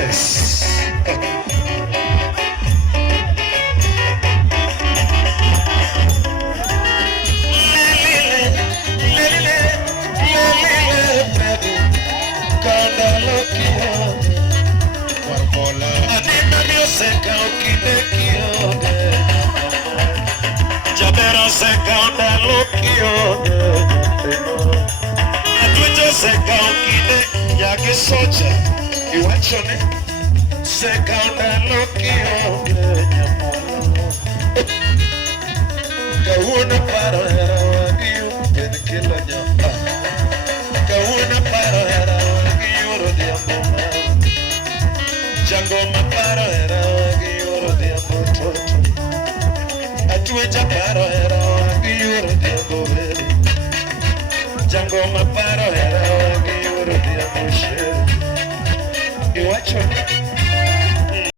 Yes. Se canta lo que Atuja se kaukine ya kisocha iwachone se canta lo que Kauna paro era wagiu en kila nyamba Kauna paro era wagiu rodiambo Jango maparo era wagiu rodiambo toto Atuja paro era wagiu rodiambo Jango maparo era wagiu rodiambo shere Iwachone